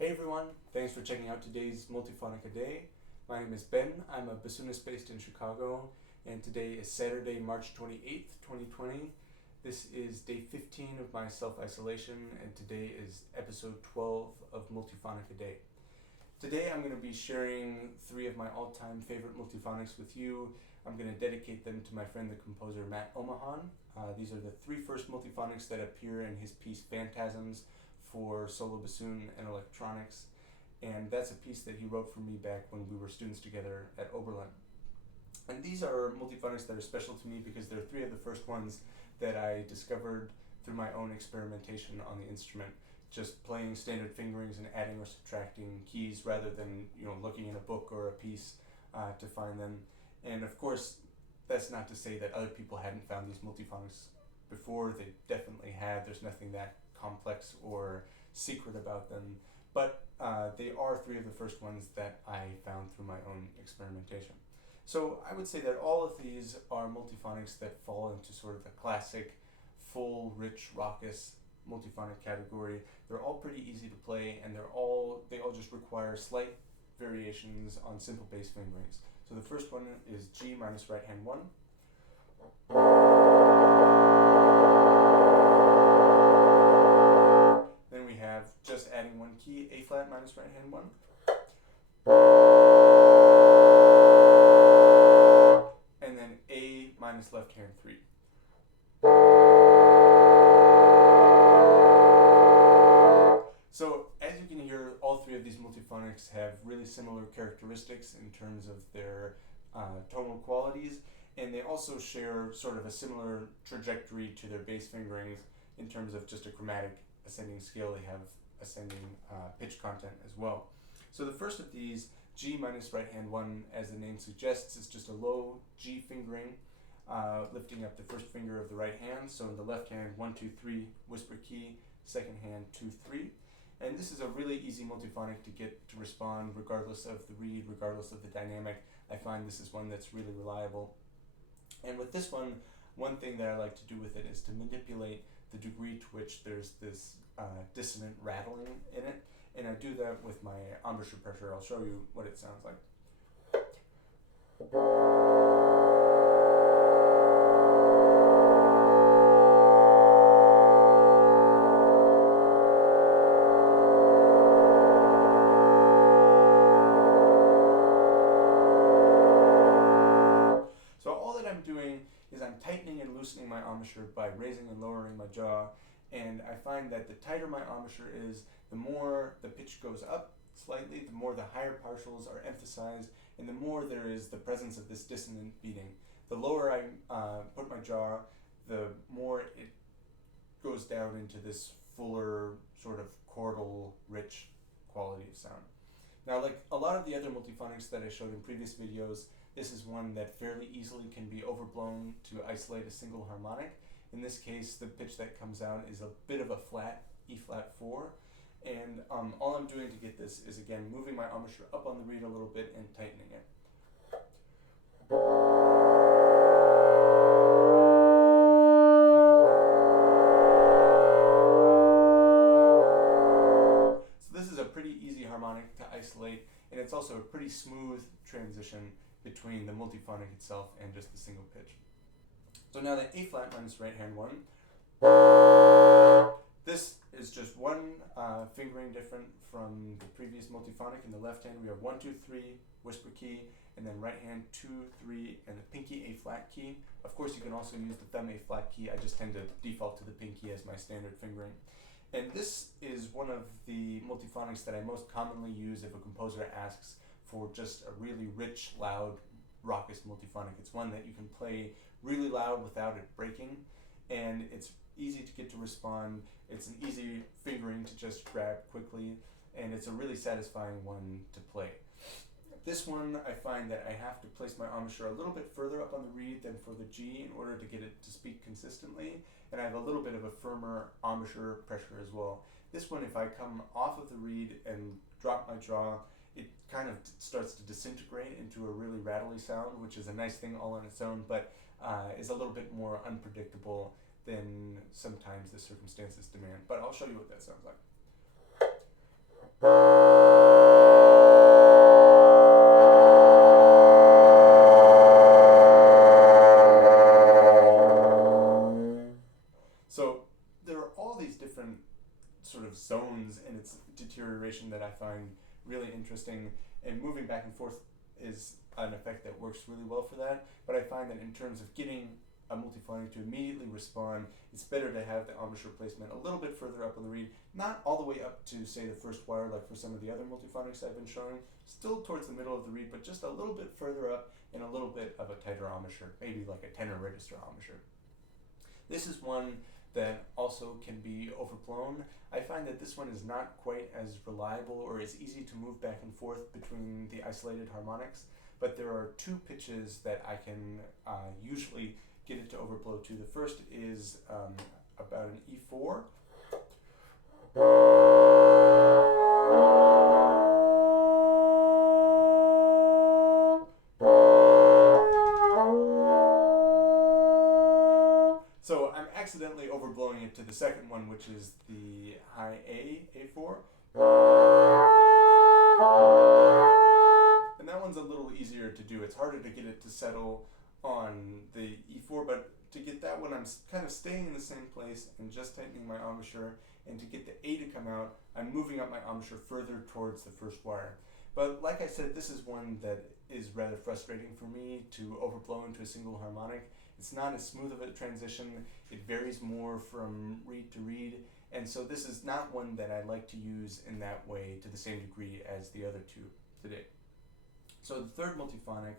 Hey everyone, thanks for checking out today's Multiphonic-a-Day. My name is Ben, I'm a bassoonist based in Chicago, and today is Saturday, March 28th, 2020. This is day 15 of my self-isolation, and today is episode 12 of Multiphonic-a-Day. Today I'm going to be sharing 3 of my all-time favorite multiphonics with you. I'm going to dedicate them to my friend the composer Matt Omahan. These are the 3 first multiphonics that appear in his piece Phantasms for solo bassoon and electronics, and that's a piece that he wrote for me back when we were students together at Oberlin. And these are multiphonics that are special to me because they're 3 of the first ones that I discovered through my own experimentation on the instrument, just playing standard fingerings and adding or subtracting keys rather than looking in a book or a piece to find them. And of course, that's not to say that other people hadn't found these multiphonics before. They definitely had. There's nothing that complex or secret about them, but they are 3 of the first ones that I found through my own experimentation. So I would say that all of these are multiphonics that fall into sort of the classic, full, rich, raucous multiphonic category. They're all pretty easy to play, and they all just require slight variations on simple bass fingerings. So the first one is G minus right hand 1. Then we have just adding 1 key, A flat minus right hand 1. And then A minus left hand 3. So as you can hear, all 3 of these multiphonics have really similar characteristics in terms of their tonal qualities, and they also share sort of a similar trajectory to their bass fingerings in terms of just a chromatic ascending scale. They have ascending pitch content as well. So the first of these, G minus right hand 1, as the name suggests, is just a low G fingering, lifting up the first finger of the right hand. So in the left hand, 1, 2, 3, whisper key, second hand, 2, 3. And this is a really easy multiphonic to get to respond regardless of the reed, regardless of the dynamic. I find this is one that's really reliable. And with this one thing that I like to do with it is to manipulate the degree to which there's this dissonant rattling in it. And I do that with my embouchure pressure. I'll show you what it sounds like. Loosening my embouchure by raising and lowering my jaw, and I find that the tighter my embouchure is, the more the pitch goes up slightly, the more the higher partials are emphasized, and the more there is the presence of this dissonant beating. The lower I put my jaw, the more it goes down into this fuller, sort of chordal, rich quality of sound. Now, like a lot of the other multiphonics that I showed in previous videos, this is one that fairly easily can be overblown to isolate a single harmonic. In this case, the pitch that comes out is a bit of a flat E flat 4. And all I'm doing to get this is, again, moving my embouchure up on the reed a little bit and tightening it. So this is a pretty easy harmonic to isolate, and it's also a pretty smooth transition between the multiphonic itself and just the single pitch. So now the A flat minus right hand 1. This is just 1 fingering different from the previous multiphonic. In the left hand we have 1, 2, 3, whisper key, and then right hand 2, 3, and the pinky A flat key. Of course you can also use the thumb A flat key. I just tend to default to the pinky as my standard fingering. And this is one of the multiphonics that I most commonly use if a composer asks for just a really rich, loud, raucous multiphonic. It's one that you can play really loud without it breaking, and it's easy to get to respond. It's an easy fingering to just grab quickly, and it's a really satisfying one to play. This one, I find that I have to place my embouchure a little bit further up on the reed than for the G in order to get it to speak consistently, and I have a little bit of a firmer embouchure pressure as well. This one, if I come off of the reed and drop my jaw, it kind of starts to disintegrate into a really rattly sound, which is a nice thing all on its own, but is a little bit more unpredictable than sometimes the circumstances demand. But I'll show you what that sounds like. vibrations and its deterioration that I find really interesting, and moving back and forth is an effect that works really well for that. But I find that in terms of getting a multiphonic to immediately respond, it's better to have the embouchure placement a little bit further up on the reed, not all the way up to, say, the first wire like for some of the other multiphonics I've been showing, still towards the middle of the reed, but just a little bit further up and a little bit of a tighter embouchure, maybe like a tenor register embouchure. This is one that also can be overblown. I find that this one is not quite as reliable or as easy to move back and forth between the isolated harmonics, but there are two pitches that I can usually get it to overblow to. The first is about an E4. So I'm accidentally overblowing it to the second one, which is the high A4. And that one's a little easier to do. It's harder to get it to settle on the E4, but to get that one, I'm kind of staying in the same place and just tightening my embouchure. And to get the A to come out, I'm moving up my embouchure further towards the first wire. But like I said, this is one that is rather frustrating for me to overblow into a single harmonic. It's not as smooth of a transition. It varies more from reed to reed. And so this is not one that I like to use in that way to the same degree as the other two today. So the third multiphonic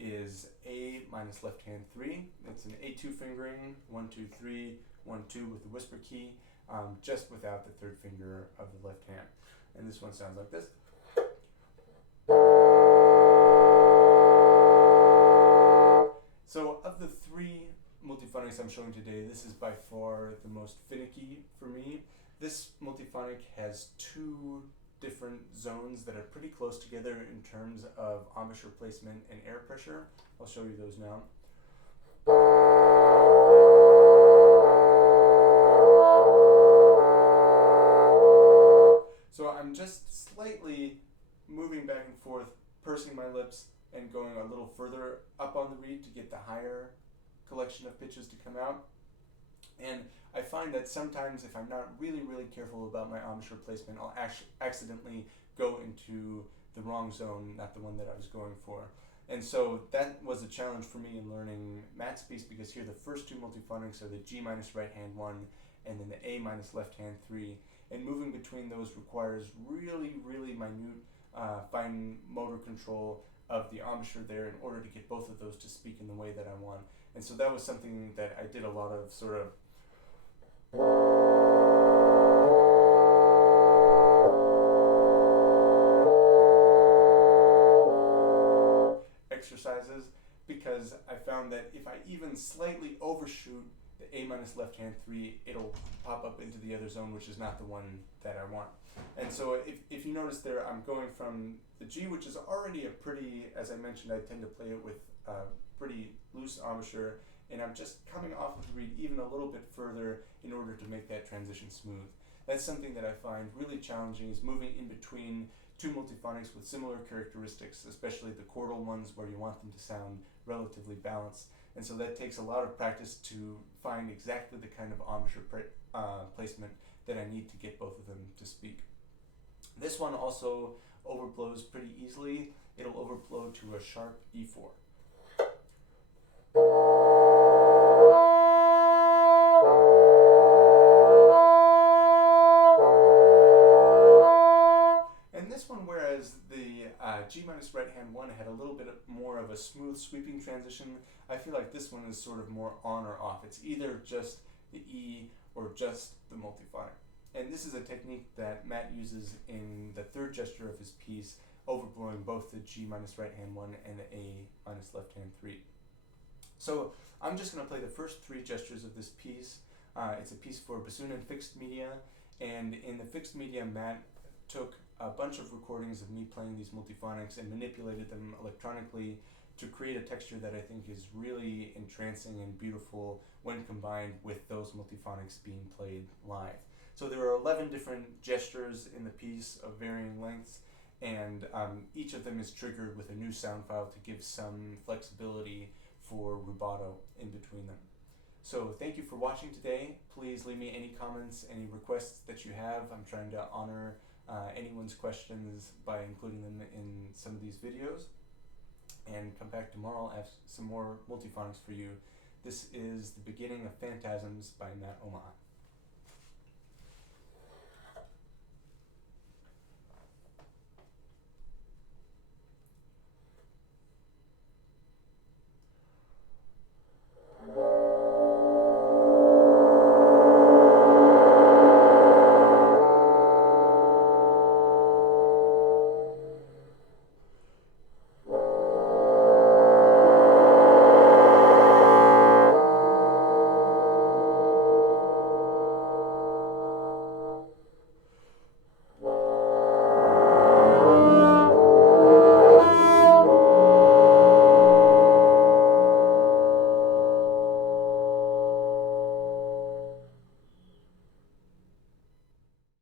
is A minus left hand 3. It's an A2 fingering, 1, 2, 3, 1, 2 with the whisper key, just without the third finger of the left hand. And this one sounds like this. So of the three multiphonics I'm showing today, this is by far the most finicky for me. This multiphonic has two different zones that are pretty close together in terms of embouchure placement and air pressure. I'll show you those now. So I'm just slightly moving back and forth, pursing my lips, and going a little further up on the reed to get the higher collection of pitches to come out. And I find that sometimes if I'm not really careful about my embouchure placement, I'll accidentally go into the wrong zone, not the one that I was going for. And so that was a challenge for me in learning Matt's piece, because here the first two multiphonics are the G minus right hand 1 and then the A minus left hand 3. And moving between those requires really minute fine motor control of the embouchure there in order to get both of those to speak in the way that I want. And so that was something that I did a lot of sort of exercises, because I found that if I even slightly overshoot the A minus left hand 3, it'll pop up into the other zone, which is not the one that I want. And so if you notice there, I'm going from the G, which is already a pretty, as I mentioned, I tend to play it with pretty loose embouchure, and I'm just coming off of the reed even a little bit further in order to make that transition smooth. That's something that I find really challenging, is moving in between two multiphonics with similar characteristics, especially the chordal ones where you want them to sound relatively balanced. And so that takes a lot of practice to find exactly the kind of embouchure placement that I need to get both of them to speak. This one also overblows pretty easily. It'll overblow to a sharp E4. And this one, whereas the G minus right hand 1 had a little bit more of a smooth sweeping transition, I feel like this one is sort of more on or off. It's either just the E or just the multiphonic. And this is a technique that Matt uses in the third gesture of his piece, overblowing both the G minus right hand 1 and the A minus left hand 3. So I'm just going to play the first three gestures of this piece. It's a piece for bassoon and fixed media, and in the fixed media, Matt took a bunch of recordings of me playing these multiphonics and manipulated them electronically to create a texture that I think is really entrancing and beautiful when combined with those multiphonics being played live. So there are 11 different gestures in the piece of varying lengths, and each of them is triggered with a new sound file to give some flexibility for rubato in between them. So thank you for watching today. Please leave me any comments, any requests that you have. I'm trying to honor anyone's questions by including them in some of these videos. And come back tomorrow. I have some more multiphonics for you. This is the beginning of Phantasms by Matt Omahan.